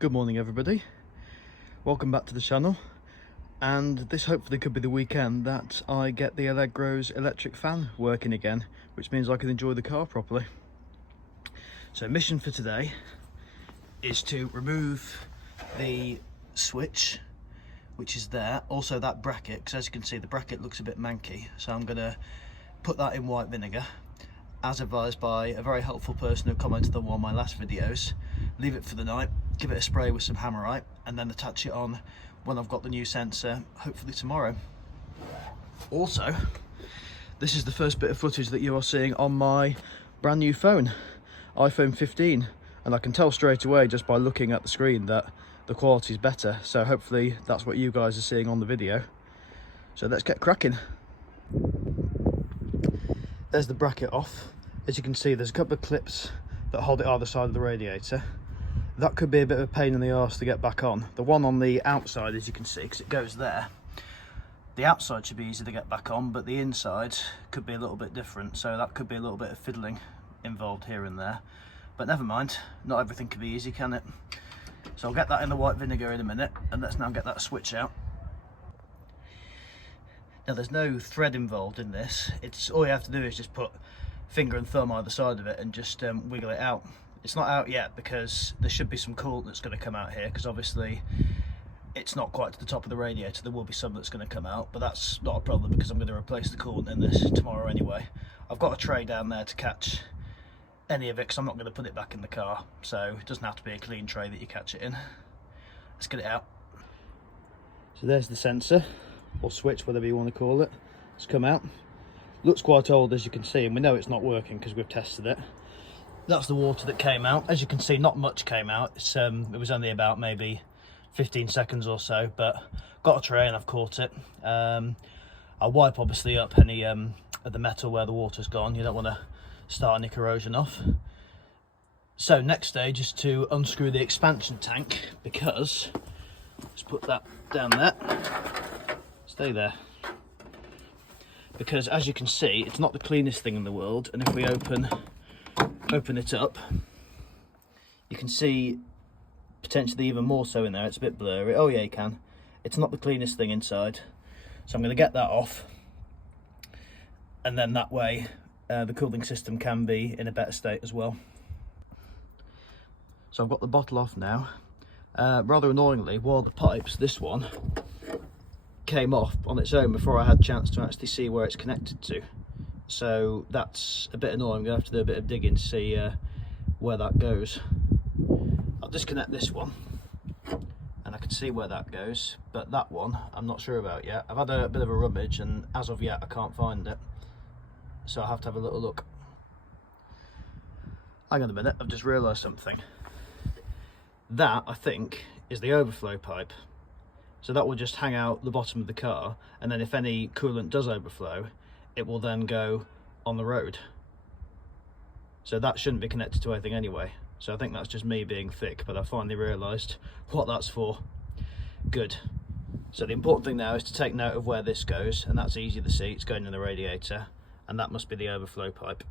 Good morning everybody, welcome back to the channel, and this hopefully could be the weekend that I get the Allegro's electric fan working again, which means I can enjoy the car properly. So mission for today is to remove the switch which is there, also that bracket, because as you can see the bracket looks a bit manky, so I'm going to put that in white vinegar as advised by a very helpful person who commented on one of my last videos. Leave it for the night, give it a spray with some Hammerite, and then attach it on when I've got the new sensor, hopefully tomorrow. Also, this is the first bit of footage that you are seeing on my brand new phone, iPhone 15, and I can tell straight away just by looking at the screen that the quality is better, so hopefully that's what you guys are seeing on the video. So let's get cracking. There's the bracket off. As you can see, there's a couple of clips that hold it either side of the radiator. That could be a bit of a pain in the arse to get back on. The one on the outside, as you can see, because it goes there, the outside should be easy to get back on, but the inside could be a little bit different, so that could be a little bit of fiddling involved here and there. But never mind, not everything can be easy, can it? So I'll get that in the white vinegar in a minute, and let's now get that switch out. Now there's no thread involved in this, it's all you have to do is just put finger and thumb either side of it and just wiggle it out. It's not out yet because there should be some coolant that's going to come out here, because obviously it's not quite to the top of the radiator. There will be some that's going to come out, but that's not a problem because I'm going to replace the coolant in this tomorrow anyway. I've got a tray down there to catch any of it because I'm not going to put it back in the car, so it doesn't have to be a clean tray that you catch it in. Let's get it out. So there's the sensor, or switch, whatever you want to call it. It's come out. Looks quite old, as you can see, and we know it's not working because we've tested it. That's the water that came out. As you can see, not much came out. It was only about maybe 15 seconds or so, but got a tray and I've caught it. I'll wipe obviously up any of the metal where the water's gone. You don't want to start any corrosion off. So next stage is to unscrew the expansion tank, because let's put that down there. Stay there. Because as you can see, it's not the cleanest thing in the world, and if we open it up, you can see potentially even more so in there. It's a bit blurry. Oh yeah, you can. It's not the cleanest thing inside, so I'm going to get that off, and then that way the cooling system can be in a better state as well. So I've got the bottle off now. Rather annoyingly, one of the pipes, this one, came off on its own before I had a chance to actually see where it's connected to. So that's a bit annoying. I'm going to have to do a bit of digging to see where that goes. I'll disconnect this one and I can see where that goes, but that one I'm not sure about yet. I've had a bit of a rummage and as of yet I can't find it, so I'll have to have a little look. Hang on a minute, I've just realised something. That, I think, is the overflow pipe. So that will just hang out the bottom of the car, and then if any coolant does overflow, it will then go on the road. So that shouldn't be connected to anything anyway. So I think that's just me being thick, but I finally realised what that's for. Good. So the important thing now is to take note of where this goes, and that's easy to see. It's going in the radiator, and that must be the overflow pipe,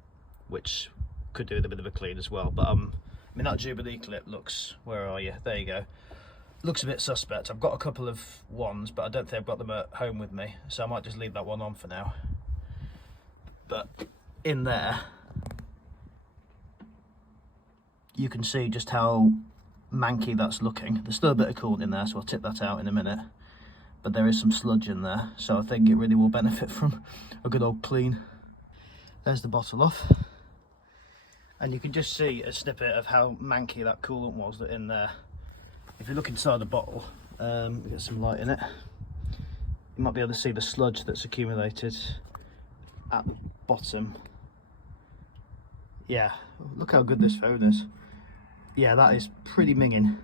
which could do with a bit of a clean as well. But I mean, that Jubilee clip looks, where are you? There you go. Looks a bit suspect. I've got a couple of ones, but I don't think I've got them at home with me, so I might just leave that one on for now. But in there, you can see just how manky that's looking. There's still a bit of coolant in there, so I'll tip that out in a minute. But there is some sludge in there, so I think it really will benefit from a good old clean. There's the bottle off. And you can just see a snippet of how manky that coolant was in there. If you look inside the bottle, get some light in it, you might be able to see the sludge that's accumulated at the bottom. Yeah, look how good this phone is. Yeah, that is pretty minging.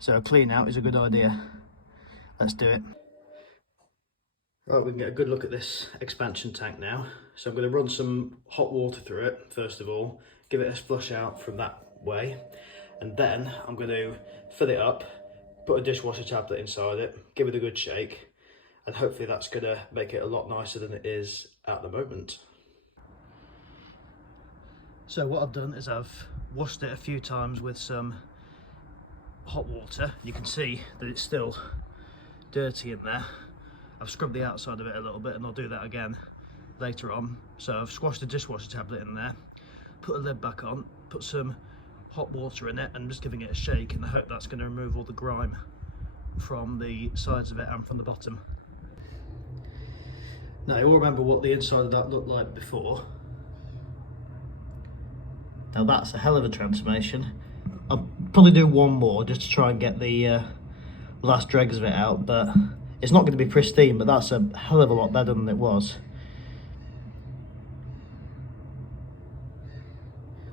So a clean out is a good idea. Let's do it. Right, we can get a good look at this expansion tank now. So I'm going to run some hot water through it, first of all, give it a flush out from that way. And then I'm going to fill it up, put a dishwasher tablet inside it, give it a good shake, and hopefully that's going to make it a lot nicer than it is at the moment. So what I've done is I've washed it a few times with some hot water. You can see that it's still dirty in there. I've scrubbed the outside of it a little bit, and I'll do that again later on. So I've squashed a dishwasher tablet in there, put a lid back on, put some hot water in it, and just giving it a shake, and I hope that's going to remove all the grime from the sides of it and from the bottom. Now you all remember what the inside of that looked like before. Now that's a hell of a transformation. I'll probably do one more just to try and get the last dregs of it out, but it's not going to be pristine, but that's a hell of a lot better than it was.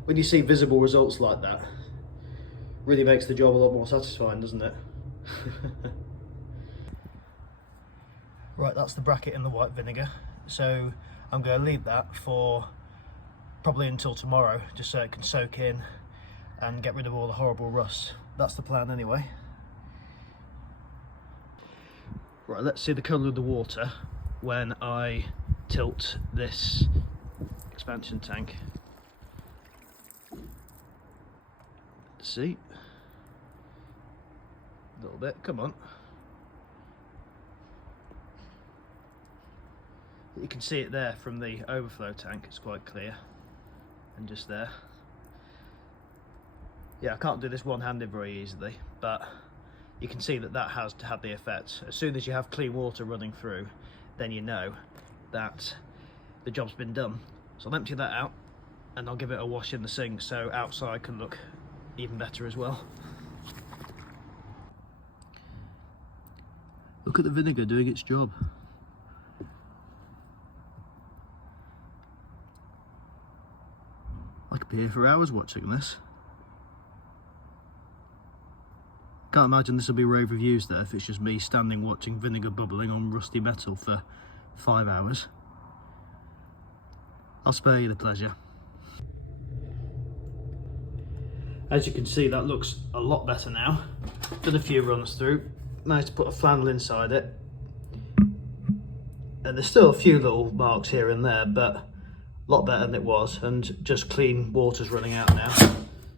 When you see visible results like that, really makes the job a lot more satisfying, doesn't it? Right, that's the bracket in the white vinegar. So I'm going to leave that for probably until tomorrow, just so it can soak in and get rid of all the horrible rust. That's the plan anyway. Right, let's see the colour of the water when I tilt this expansion tank. Let's see. A little bit, come on. You can see it there from the overflow tank, it's quite clear. And just there. Yeah, I can't do this one-handed very easily, but you can see that that has had the effect. As soon as you have clean water running through, then you know that the job's been done. So I'll empty that out and I'll give it a wash in the sink so outside can look even better as well. Look at the vinegar doing its job. I could be here for hours watching this. Can't imagine this will be rave reviews though if it's just me standing watching vinegar bubbling on rusty metal for 5 hours. I'll spare you the pleasure. As you can see, that looks a lot better now. Done a few runs through, managed to put a flannel inside it. And there's still a few little marks here and there, but a lot better than it was, and just clean water's running out now.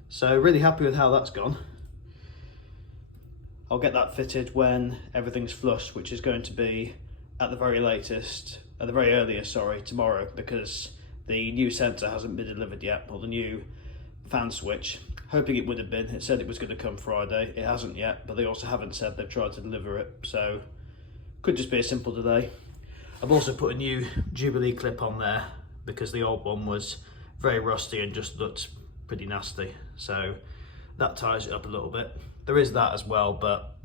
So really happy with how that's gone. I'll get that fitted when everything's flush, which is going to be at the very earliest, tomorrow, because the new sensor hasn't been delivered yet, or the new fan switch. Hoping it would have been. It said it was going to come Friday. It hasn't yet, but they also haven't said they've tried to deliver it, so could just be a simple delay. I've also put a new Jubilee clip on there because the old one was very rusty and just looked pretty nasty, so that ties it up a little bit. There is that as well, but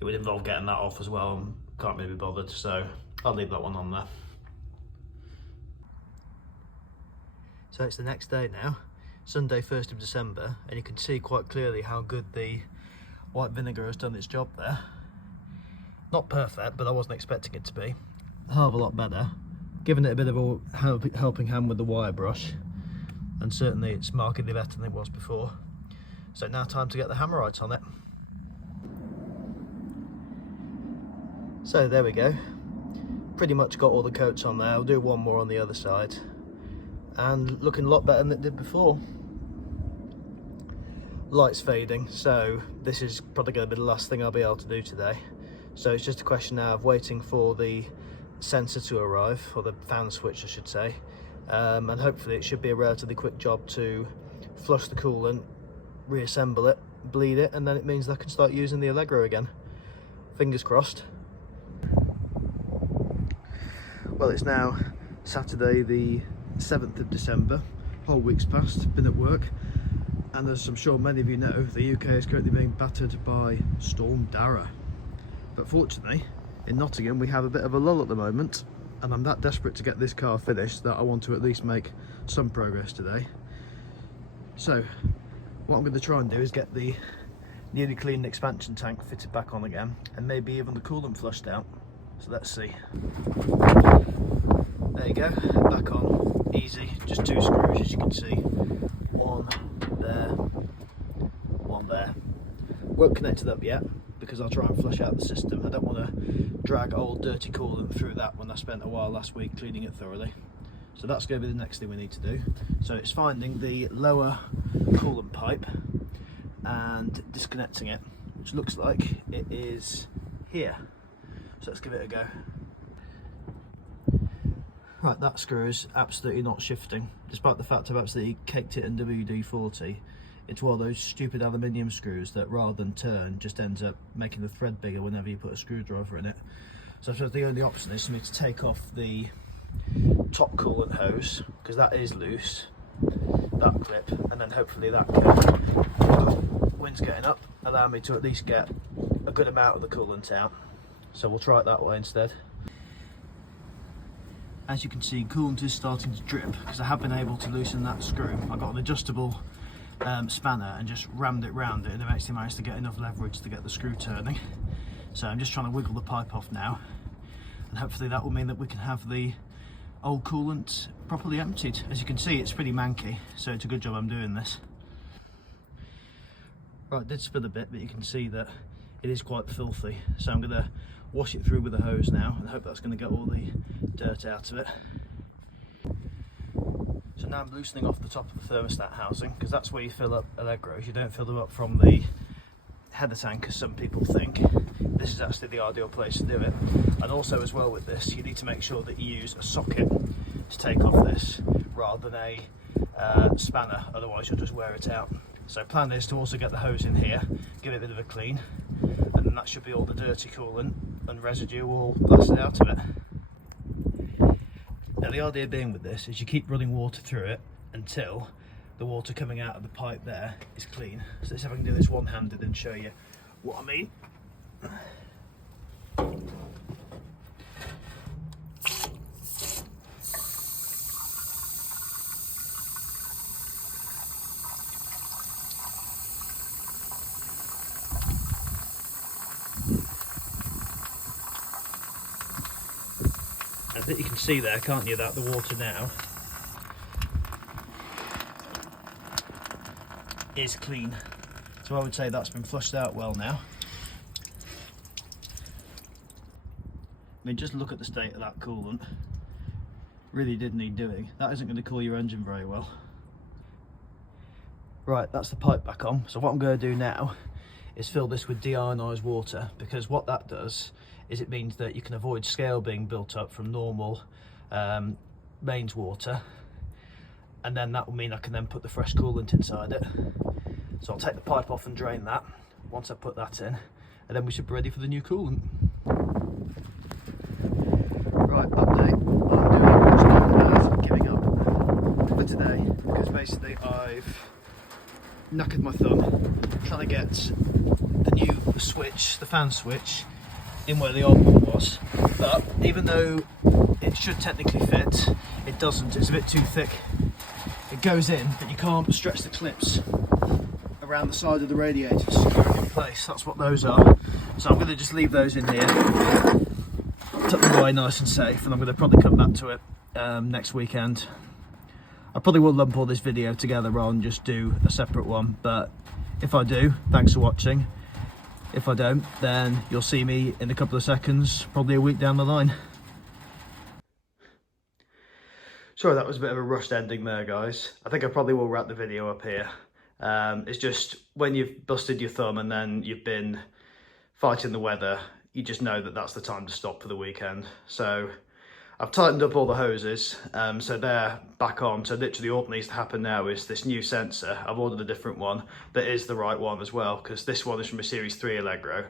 it would involve getting that off as well, and can't really be bothered, so I'll leave that one on there. So it's the next day now, Sunday 1st of December, and you can see quite clearly how good the white vinegar has done its job there. Not perfect, but I wasn't expecting it to be. A hell of a lot better. Given it a bit of a helping hand with the wire brush, and certainly it's markedly better than it was before. So now time to get the hammerites on it. So there we go. Pretty much got all the coats on there. I'll do one more on the other side. And looking a lot better than it did before. Light's fading, so this is probably going to be the last thing I'll be able to do today. So it's just a question now of waiting for the sensor to arrive, or the fan switch I should say, and hopefully it should be a relatively quick job to flush the coolant, reassemble it, bleed it, and then it means I can start using the Allegro again. Fingers crossed. Well, it's now Saturday the 7th of December, whole week's passed, been at work, and as I'm sure many of you know, the UK is currently being battered by Storm Dara. But fortunately, in Nottingham we have a bit of a lull at the moment, and I'm that desperate to get this car finished that I want to at least make some progress today. So what I'm going to try and do is get the newly cleaned expansion tank fitted back on again, and maybe even the coolant flushed out. So let's see. There you go, back on, easy, just 2 screws as you can see. One there, one there. Won't connect it up yet because I'll try and flush out the system. I don't want to drag old dirty coolant through that when I spent a while last week cleaning it thoroughly. So that's going to be the next thing we need to do. So it's finding the lower coolant pipe and disconnecting it, which looks like it is here. So let's give it a go. Right, that screw is absolutely not shifting, despite the fact I've absolutely caked it in WD-40. It's one of those stupid aluminium screws that rather than turn, just ends up making the thread bigger whenever you put a screwdriver in it. So I suppose the only option is for me to take off the top coolant hose, because that is loose, that clip, and then hopefully that can, wind's getting up, allow me to at least get a good amount of the coolant out. So we'll try it that way instead. As you can see, coolant is starting to drip because I have been able to loosen that screw. I got an adjustable spanner and just rammed it round it, and I've actually managed to get enough leverage to get the screw turning. So I'm just trying to wiggle the pipe off now, and hopefully that will mean that we can have the old coolant properly emptied. As you can see, it's pretty manky, so it's a good job I'm doing this. Right, I did spill a bit, but you can see that it is quite filthy, so I'm going to wash it through with a hose now and hope that's going to get all the dirt out of it. So now I'm loosening off the top of the thermostat housing, because that's where you fill up Allegros. You don't fill them up from the header tank as some people think. This is actually the ideal place to do it. And also as well with this, you need to make sure that you use a socket to take off this rather than a spanner, otherwise you'll just wear it out. So plan is to also get the hose in here, give it a bit of a clean, and then that should be all the dirty coolant and residue all blasted out of it. Now the idea being with this is you keep running water through it until the water coming out of the pipe there is clean. So let's see if I can do this one-handed and show you what I mean. I think you can see there, can't you, that the water now is clean. So I would say that's been flushed out well now. I mean, just look at the state of that coolant. Really did need doing. That isn't going to cool your engine very well. Right, that's the pipe back on. So what I'm going to do now is fill this with deionised water, because what that does is it means that you can avoid scale being built up from normal mains water, and then that will mean I can then put the fresh coolant inside it. So I'll take the pipe off and drain that once I put that in, and then we should be ready for the new coolant. Right, update. I'm giving up for today, because basically I've knackered my thumb trying to get the new switch, the fan switch, in where the old one was. But even though it should technically fit, it doesn't. It's a bit too thick. It goes in, but you can't stretch the clips around the side of the radiator to secure it in place. That's what those are. So I'm going to just leave those in here, tuck them away nice and safe, and I'm going to probably come back to it next weekend. I probably will lump all this video together rather than just do a separate one, but if I do, thanks for watching. If I don't, then you'll see me in a couple of seconds, probably a week down the line. Sorry, that was a bit of a rushed ending there, guys. I think I probably will wrap the video up here. It's just when you've busted your thumb and then you've been fighting the weather, you just know that that's the time to stop for the weekend. So I've tightened up all the hoses, so they're back on. So literally all that needs to happen now is this new sensor. I've ordered a different one that is the right one as well, because this one is from a Series 3 Allegro.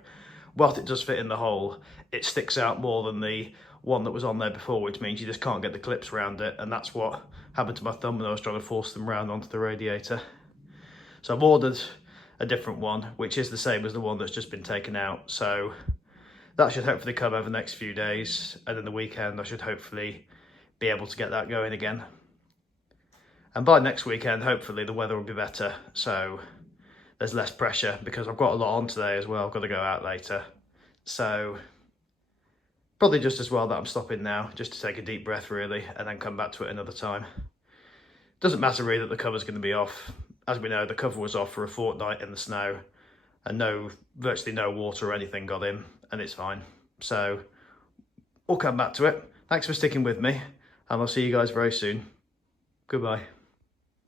Whilst it does fit in the hole, it sticks out more than the one that was on there before, which means you just can't get the clips around it, and that's what happened to my thumb when I was trying to force them round onto the radiator. So I've ordered a different one, which is the same as the one that's just been taken out. So that should hopefully come over the next few days, and then the weekend I should hopefully be able to get that going again. And by next weekend, hopefully the weather will be better, so there's less pressure, because I've got a lot on today as well. I've got to go out later. So probably just as well that I'm stopping now, just to take a deep breath really, and then come back to it another time. Doesn't matter really that the cover's going to be off. As we know, the cover was off for a fortnight in the snow, and virtually no water or anything got in, and it's fine. So we'll come back to it. Thanks for sticking with me, and I'll see you guys very soon. Goodbye.